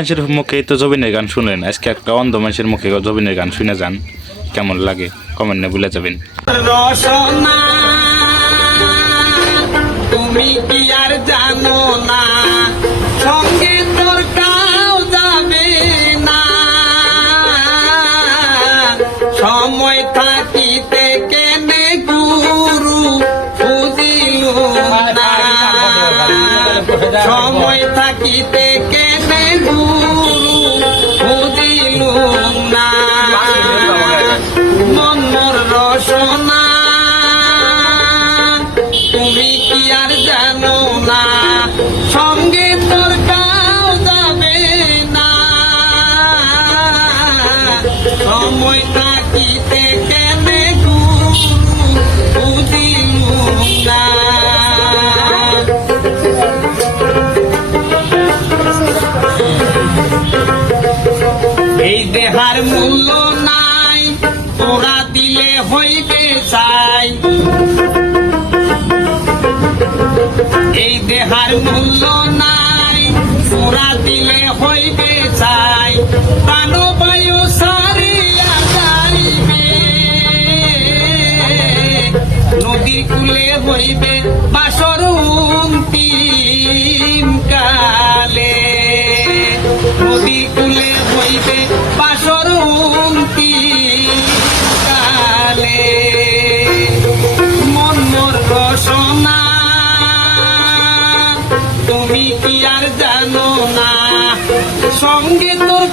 মানুষের মুখে তো জবিনের গান শুনলেন, আজকে একটা অন্ধ মানুষের মুখে জবিনের গান শুনে যান, কেমন লাগে কমেন্টে ভুলে যাবেন। রসনা তুমি কি আর জানো না, সঙ্গে তোর কাউ যাবে না, সময় থাকিতে কেনে গুরু বুঝিল না, সময় থাকিতে কেনে গুরু বুঝিল না, মনোর রসনা তুমি কি আর জানো না, সঙ্গে তোর কাউ যাবে না, সময় থাকিতে কেনে গুরু বুঝিল না। এই দেহার মূল্য নাই, তোরা দিলে হইবে চাই, এই দেহার মূল্য নাই, তোরা দিলে হইবে চাই, প্রাণবায়ু সারিয়া যাইবে, নদীর কূলে হইবে বাসর অন্তিম কালে, নদী কূলে হইবে বাসর অন্তিম কালে, মনোর রসনা তুমি কি আর জানো না, সঙ্গে তোর